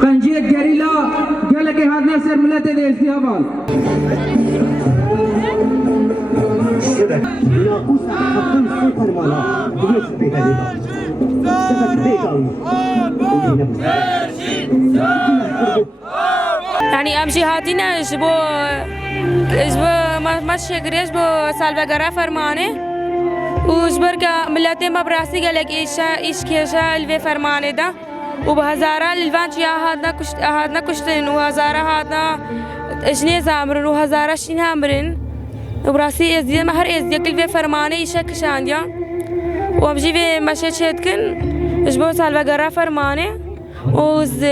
قنجه گریلا گله که حد نفسر ملت دیستی هوال ناقوس حقن سوپر مالا بگوش بگریلا سفت بگاوی يعني امشي هاتينا جبو ما شكريش بو سالفة فرمانه وجبر كا ملتي ما براسي قالك ايش كيشا الفي فرمانه ده وبهزارة الفانش يا هادنا كشتين وهزارة هادنا اجني زامرن وهزارة شين هامرن وبراسي ازدي ما هر ازدي كل في فرمانه يشك شانديا وامشي في مشيت شتكن جبو سالفة فرمانه وز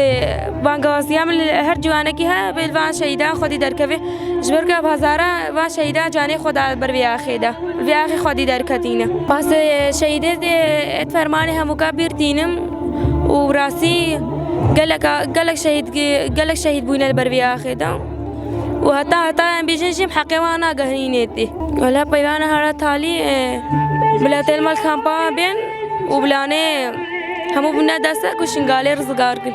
بانگوازیام هر جوانه کی ها بالوان شهیدا خودی درکوی جبر که بازارا وان شهیدا جانی خدا بر ویاخی ده ویاخی خودی درکتینه پس شهیده ات فرمانه همو کبیر دینم و راسی گلک شهید بوینه بر ویاخی ده و حتی ام بیشتریم حقیقانا گهینیتی ولی پیوانه هر تالی بلات المال کامپا بین و بلانه همو بنا دسته کشنگاله رزگار کن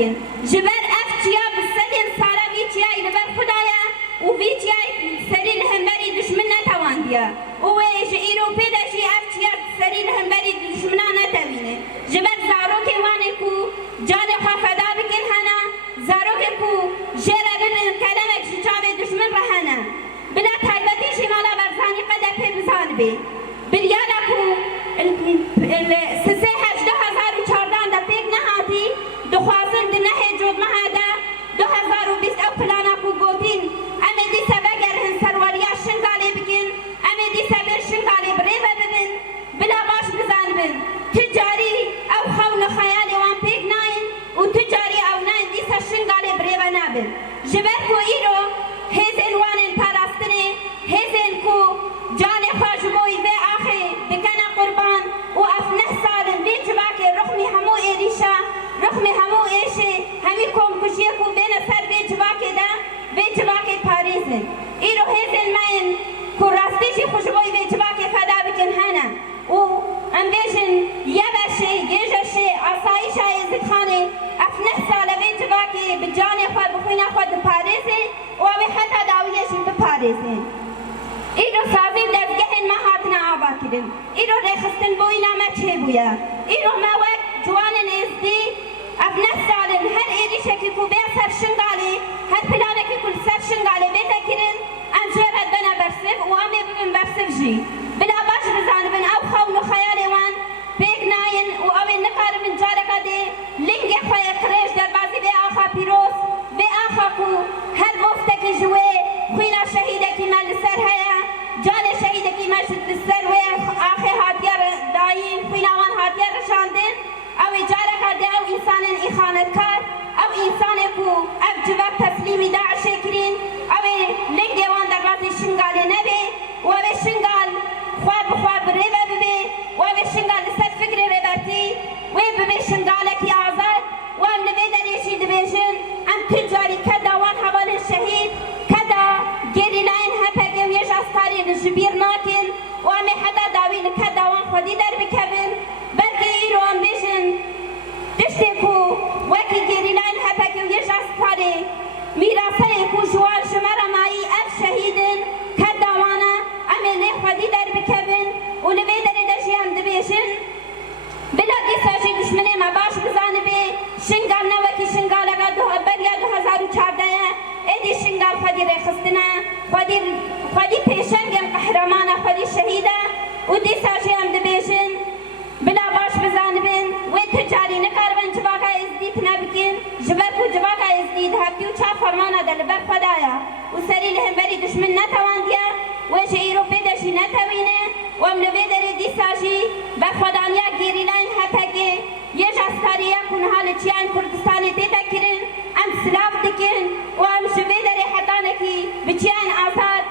جبر افتیا بسدین سالا ویتیا ایلبر خدایا و ویتیا سرین همبری دشمن نتواندیا و ایرو پیداشی افتیا سرین همبری دشمنا نتوینه جبر زارو که وانه کو جان خفدا بکن هنا زارو که کو جره ببین کلمک شجاب دشمن رهنا بلا تایبتی شمالا برزانی قدر پی بزان بی بریانا کو سسه 2014 دا پیک نهاتی دخوازن دنه جود مهادا 2020 او پلانا کو گوتین امی دی سبگر هن سروریا شنگالی بکن امی دی سبر شنگالی بریبه ببین بلا باش بزان بین تجاری او خون خیالی وان پیک ناین و تجاری او ناین دی سر شنگالی بریبه نابین جبه کو ایرو هزین وانین پاراستنه هزین کو جان خواجبوی به آخی بکنه قربان و افنه سالن بی جواک رخمی همو ایریشا رخمی همو ایشه همی کم کشیه کو بین سر بی جواک دا بی جواک پاریزن ایرو هزین من کو راستیشی خوشبوی بی جواک فدا بکن هنه و ام بیشن یبشه گیجشه آسایش عزت خانه افنه ساله بی جواک بجان خود بخوینه خود پاریزه و اوی حتی داویشن بپاریزه ایرو سازیم دزگهن ما هاتنا آبا کردن ایرو ریخستن بوی نامه چه بویا ایرو موک جوان نزدی افنه سالن هر ایریشه که کو بیا سر شنگالی هر پلانه که کل سر شنگالی بیتا کردن انجیرت بنا برسف و امی ببین برسف جی بلا باش بزان بین او خون و خیالی وان بیگ ناین و اوی نکار من جارکا دی لنگ خوی قریش در بازی بی آخا پیروز بی آخا کو هر مفته که جوه خوینا شهیده که مال سر هیا جان شهیده که مشت سر و آخه هاتیار داین خوینا وان هاتیار رشاندن او جارکا دی او انسان اخانتکار او انسان کو او جواب تسلیمی داعش کرین او لنگ وان در بازی شنگال نبی و او شنگال خواب ریبه ببی و او شنگال سر فکر ریبتی و ببی شنگالکی آزاد و ام نبی دریشی دبیشن ام تجاری کدا وان حوال شهید کدا گیری لاین هپگم یش استاری نجبیر ناکن و امی حدا داویل کدا وان خودی در بکبن بلکه ایرو ام بیشن دشتی کو وکی گیری لاین هپگم یش استاری میراسه کو جوان شمر مایی اف شهیدن کدا وانا امی لی خودی در بکبن و نبی دری دشی هم دبیشن بلا دیساشی دشمنی ما باش بزانه بی شنگال نوکی شنگال اگا بریا 2014 ایدی شنگال خودی ریخستنا خودی پیشنگم قهرمانا خودی شهیده و دیساشی هم دبیشن بلا باش بزانه بین و تجاری نکار بین جواکا ازدید نبکن جبر کو جواکا ازدید هفتی و چا فرمانا دل بر خدایا و سری لهم بری دشمن نتواندیا و شیرو پیدشی نتوینه و ام نبی دری دیساشی بر خدانیا گیری لاین هپگه یه جستاریه کن حال چیان کردستانی دیتا کرن ام سلاف دکن و ام شبه دری حدانکی بچیان آزاد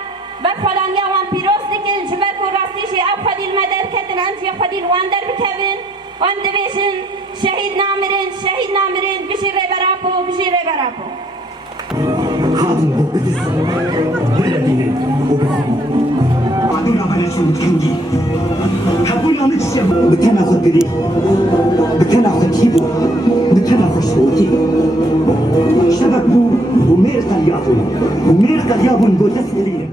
بر خدانیا وان پیروز دکن جبر کو راستیشی او خدیل مدر کتن انجی خدیل وان در بکوین و ام دبیشن شهید نامرین بشیره براپو خادم بقدس بلدي وبخم عدونا بلاش متكنجي حبونا متشم بتناخد بري بتناخد جيبو بتناخد شوتي شبك بو وميرتا اليابون قوتس إليه